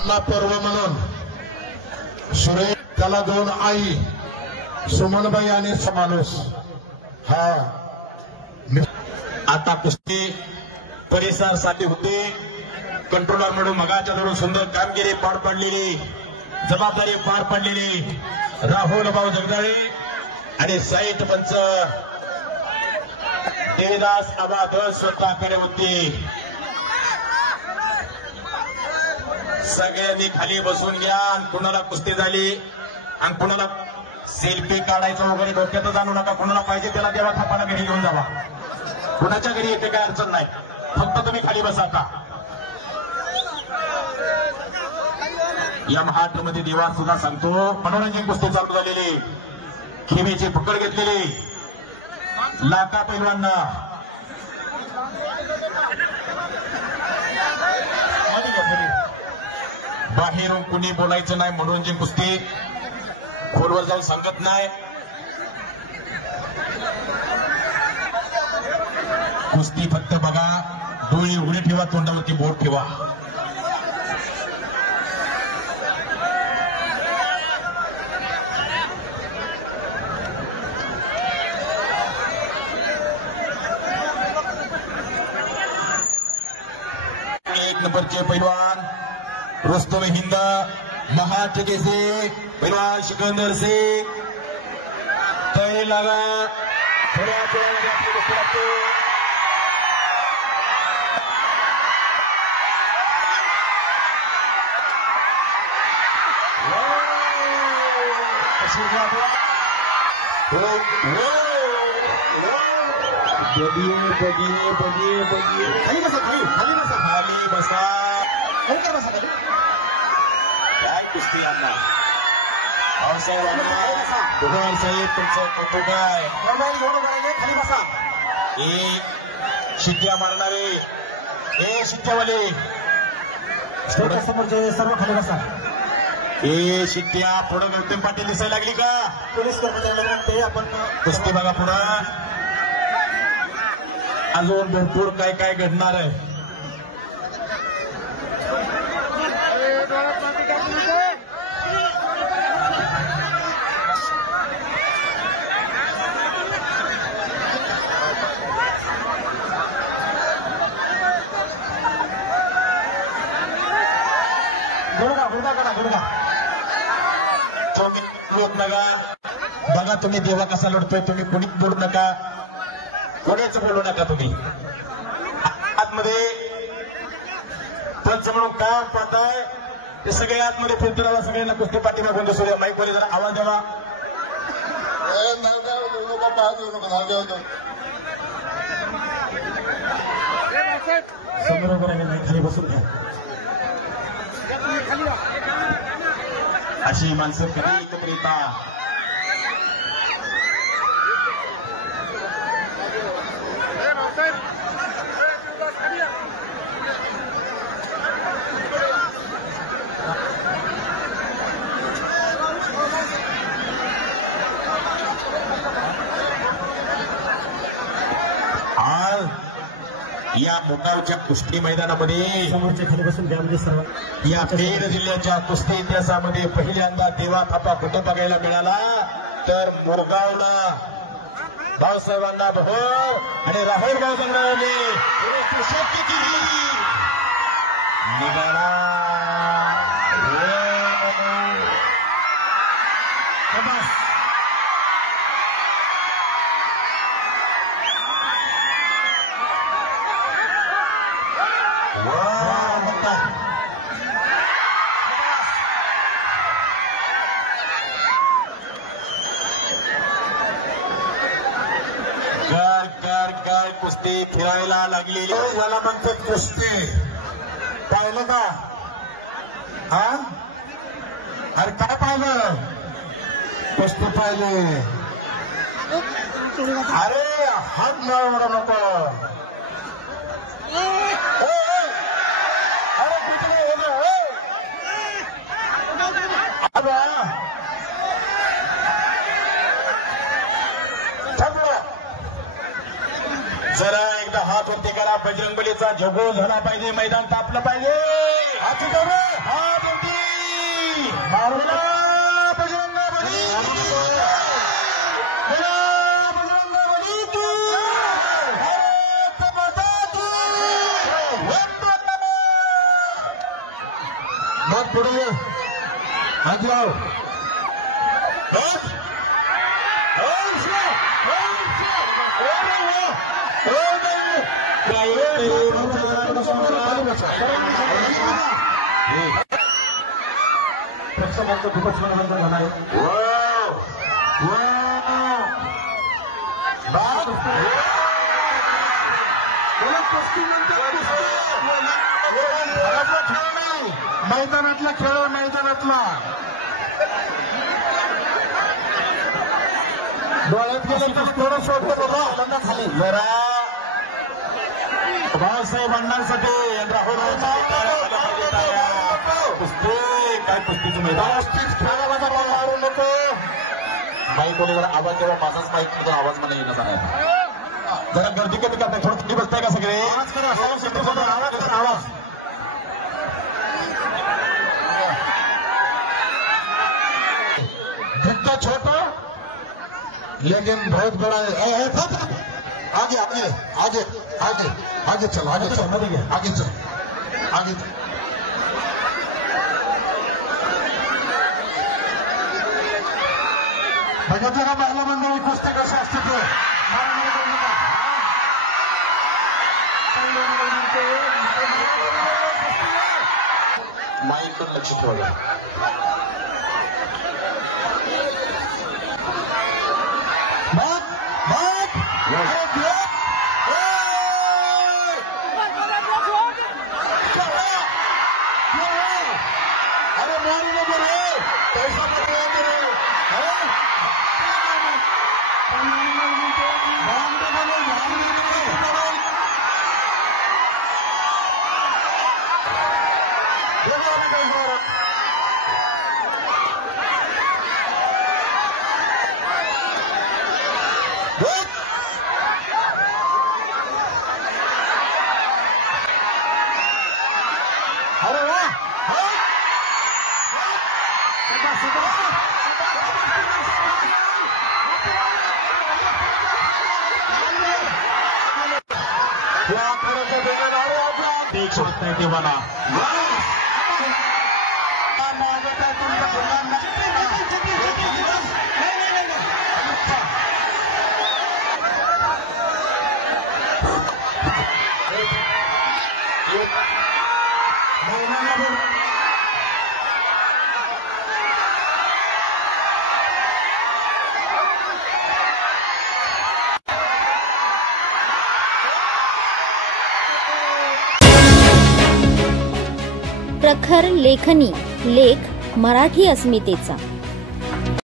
अण्णा पर्व म्हणून सुरेश त्याला 2 आई सुमनबाई आणि माणूस हा आता कुस्ती परिसर साठी होते कंट्रोलर म्हणून मगाच्या धरून सुंदर कामगिरी पार पडलेली जबाबदारी पार पडलेली राहुल भाऊ जगदाळे आणि साईट पंच देवीदास आबाद स्वतःकडे होती. सगळ्यांनी खाली बसून घ्या आणि कुणाला कुस्ती झाली आणि कुणाला सेल्फी काढायचं वगैरे डोक्यातच आणू नका. कुणाला पाहिजे त्याला देवा थापाला घरी घेऊन जावा. कुणाच्या घरी येते काय अडचण नाही. फक्त तुम्ही खाली बसा. आता या महाराष्ट्रामध्ये देवा सुद्धा सांगतो मनोरंजन कुस्ती चालू झालेली खिमीची पकड घेतलेली लाका पैलवांना बाहेरून कुणी बोलायचं नाही. मनोरंजन कुस्ती खोलवर जाऊन सांगत नाही. कुस्ती फक्त बघा. डोळे उघडे ठेवा. तोंडावरती बोट ठेवा. नंबरचे पैलवान रुस्तम हिंद महाराष्ट्र से पैलवान सिकंदर से तैयारी लगा. खाली बसा. खाली बसा. खाली बसा. काय बसा खाली. काय कुस्ती आणणार साहेब तुमचं कौतुक आहे. खाली बसा. शिट्ट्या मारणारे शिट्ट्यावाले समोरचे सर्व खाली बसा. शिट्ट्या पुढं गौतम पाटील दिसायला लागली का. पोलीस कर्मचारी आपण कुस्ती बघा. पुढं अजून भरपूर काय काय घडणार आहे. लोक नका बघा. तुम्ही देवा कसा लढतोय. तुम्ही कोणीच बोलू नका. कोणीच बोलू नका. तुम्ही आतमध्ये पंच म्हणून काम पाहताय ते सगळे आतमध्ये फिरतो राहा. सगळ्यांना कुस्ती पाठी मागून दुसऱ्या माईक मध्ये जरा आवाज द्यावा. समोर खाली बसून घ्या. अशी माणसं कधी एकत्र येतात. या मुकावच्या कुस्ती मैदानामध्ये समोरच्या खाली बसून द्या. सर्व या बीड जिल्ह्याच्या कुस्ती इतिहासामध्ये पहिल्यांदा देवा थापा कुठं बघायला मिळाला तर मुरगावला भाऊसाहेबांना बघू आणि राहुल भाऊ जगदाळे निघाला. कुस्ती फिरायला लागलेली याला म्हणतात कुस्ती. पाहिलं का. हा अरे काय पाहिलं. कुस्ती पाहिली. अरे हात मारू नको. अरे कुठे जरा एकदा हात वरती करा. बजरंगबलीचा झगो झाला पाहिजे. मैदान तापलं पाहिजे. मग पुढे हात लाव प्रेक्षकांचं खूपच मनोरंजन झालं आहे. मैदानातला खेळ मैदानातला डोळ्यात गेलं तर थोडं शोधतो बाबा खाली जरा बाळासाहेब अण्णांसाठी कुस्ती काय कुस्तीचं मैदान खेळाचा बॉल मारू नको बाई कोणी जरा आवाज जेव्हा माझाच माहित नव्हता आवाज मला येणं सांगायचा जरा गर्दी कमी करताय थोडं तुम्ही बसताय का सगळे आवाज जितना छोटा लेकिन बहुत बड़ा है आगे आगे आगे आगे आगे चल आगे चल आगे चल आगे बघितलं का महिला मंडळी कुस्ती कशी असते ते माईकडून लक्ष ठेवायला अरे मारू नको रे पैसा अरे वा देख शकताय देवाला प्रखर लेखनी लेख मराठी अस्मितेचा